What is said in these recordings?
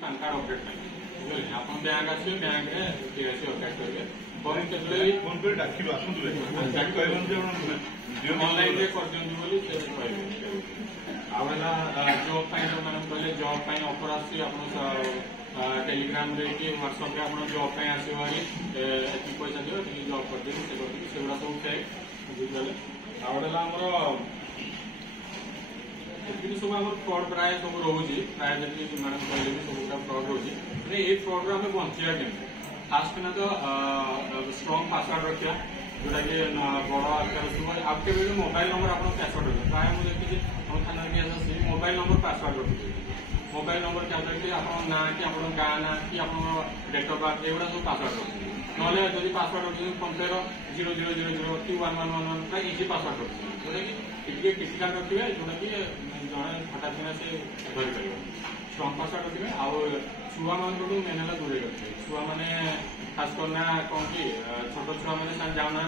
Pan card update बुझे आप bank आसवे bank में केवाईसी अपडेट करेंगे फोन पे डाकिबे आसुंतु ऑनलाइन रे कर दियंतु बोली से कहबे आवेला जॉब पाइन माने कहले जॉब पाइन ऑफर आसी आपण टेलीग्राम रे कि व्हाट्सएप रे आपण जॉब पाइन आसी वाली एति पैसा दियो कि जॉब कर दे से कर दे सेगुडा सब फेक बुझले आवेला हमर सब आम फ्रड प्राय सब रोचे प्राय जी मैडम कहले भी सब फ्रड रोचे ये फ्रड आम बचा के फास्ट ना तो स्ट्रंग पासवर्ड रखा जोटा कि बड़ आकार आप के मोबाइल नंबर आप पासवर्ड रखिए प्राय मुझे देखिए हम थाना केस आसी मोबाइल नंबर पासवर्ड रखिए मोबाइल नंबर क्या कि आप ना कि आप गाँ ना कि आप डेट ऑफ बर्थ एगुड़ा सब पासवर्ड रखिए ना जब पासवर्ड रखिए फोन पे 0000 कि 1111 पूरा इजी पासवर्ड रखिए जोटा कि टे क्रिटिकाल रखिए जोटा कि जड़े हठात किना से धरी पार स्ट्रंग पासवर्ड रखिए आउ छुआ मान मेन है दूरे रखिए छुआ मैंने खास करना कौन कि छोट छुआ मैंने जाना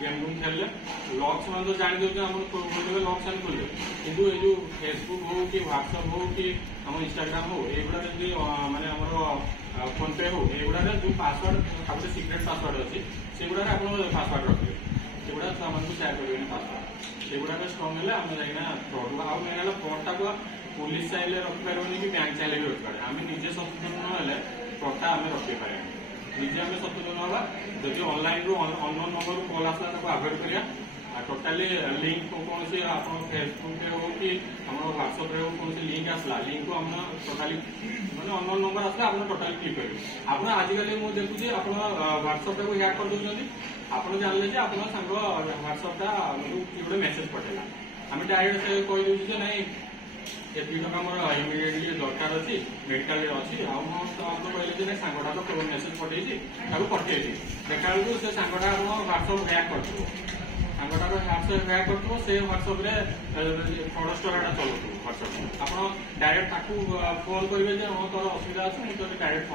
गेम गुम खेलले लक्स मान तो जानी दे लक्स आनी खोलिए कितु ये जो फेसबुक हो कि व्हाट्सएप हो कि आम इंस्टाग्राम हो युवा जब माने फोन पे हो युवा जो पासवर्ड आप सिक्रेट पासवर्ड अच्छी से गुड़ा आप पासवर्ड रखिए सेगुड़ा छुआ मान सेयार करेंगे पासवर्ड सेगुड़ा स्ट्रंग है आम जाइना फ्रड आउ मेन है फ्रड टाक पुलिस चाहे रखिपारे कि बैंक चाहे भी रखिपारे आम निजे सचेतन ना फ्रडा आम रखिपारे निजे आम सचेतन हवा जब ऑनलाइन रू अननोन नंबर कल आसला आभोड करा टोटाली लिंक कौन से आप फेसबुक रे हो कि व्हाट्सएप रे हो कौन लिंक आसला लिंक को हम टोटाली मैंने अननोन नंबर आसला आप टोटाली क्लिक करेंगे आप आजिकल मुझे देखुचे आप व्हाट्सएप रे हैक कर दौरान आप जानले आप सांग व्हाट्सएप टा गोटे मेसेज पठेला आम डायरेक्ट कहीदे ना एति टका मोर इमिडिएटली दरकार अच्छी मेडिकल अच्छी कहले सांगटा तो मेसेज पठेसी पठे देखा बेलू से सांगटा व्हाट्सएप हैक कर सांगटा व्हाट्सएप हैक कर से व्हाट्सएप फ्रड स्टोरीटा चलाऊ व्हाट्सएप आप डायरेक्ट फोन करेंगे हाँ तोर असुविधा अच्छे मुझे तो डायरेक्ट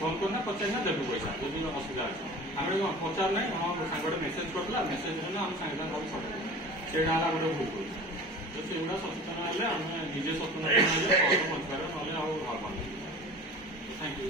फोन करना पचारना देवी पैसा जो असुविधा अच्छे आम पचार ना हाँ सांगटे मेसेज करला मेसेज आम सांगे सब सटे से गोटे भूल कर तो सेगुड़ा सचेतन हेल्ले आम निजे सचेतन पहुंचार ना थैंक यू।